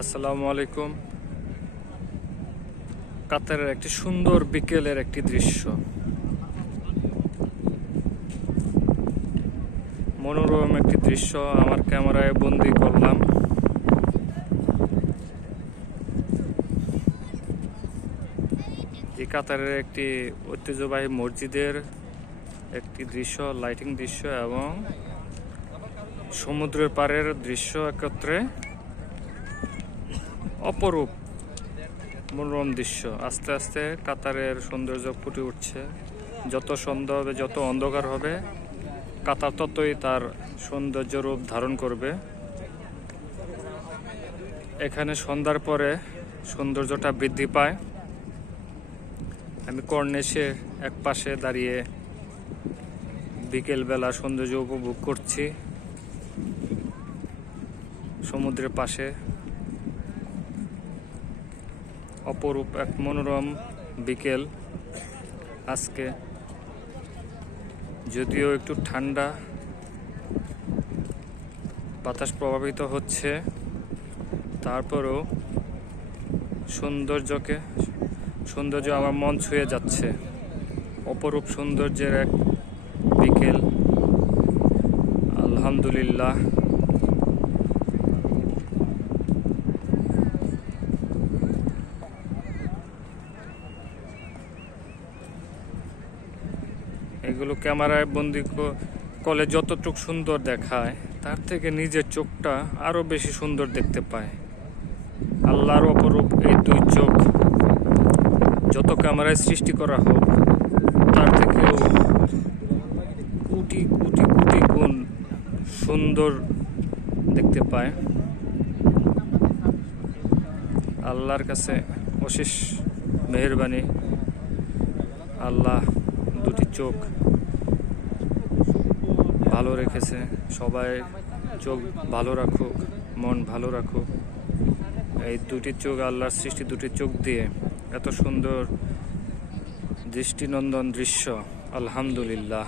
আসসালামু আলাইকুম। কাতারের একটি সুন্দর বিকেলের একটি দৃশ্য, মনোরম একটি দৃশ্য আমার ক্যামেরায় বন্দি করলাম। এই কাতারের একটি ঐতিহ্যবাহী মসজিদের একটি দৃশ্য, লাইটিং দৃশ্য এবং সমুদ্রের পাড়ের দৃশ্য একত্রে অপরূপ মনোরম দৃশ্য। আস্তে আস্তে কাতারের সৌন্দর্য ফুটে উঠছে। যত সন্ধ্যা হবে, যত অন্ধকার হবে, কাতার ততই তার সৌন্দর্য রূপ ধারণ করবে। এখানে সন্ধ্যার পরে সৌন্দর্যটা বৃদ্ধি পায়। আমি কর্নিশের এক পাশে দাঁড়িয়ে বিকেলবেলা সৌন্দর্য উপভোগ করছি। সমুদ্রের পাশে অপরূপ এক মনোরম বিকেল আজকে। যদিও একটু ঠান্ডা বাতাস প্রভাবিত হচ্ছে, তারপরেও সৌন্দর্য আমার মন ছুঁয়ে যাচ্ছে। অপরূপ সৌন্দর্যের এক বিকেল, আলহামদুলিল্লাহ। এগুলো ক্যামেরায় বন্দি করলে যতটুকু সুন্দর দেখায়, তার থেকে নিজের চোখটা আরো বেশি সুন্দর দেখতে পায়। আল্লাহর অপরূপ এই দুই চোখ যত ক্যামেরায় সৃষ্টি করা হোক, তার থেকেও কোটি কোটি কোটি গুণ সুন্দর দেখতে পায়। আল্লাহর কাছে অশেষ মেহেরবানি। আল্লাহ দুটি চোখ ভালো রেখেছে। সবাই চোখ ভালো রাখুক, মন ভালো রাখুক। এই দুটি চোখ, আল্লাহর সৃষ্টি দুটি চোখ দিয়ে এত সুন্দর দৃষ্টিনন্দন দৃশ্য, আলহামদুলিল্লাহ।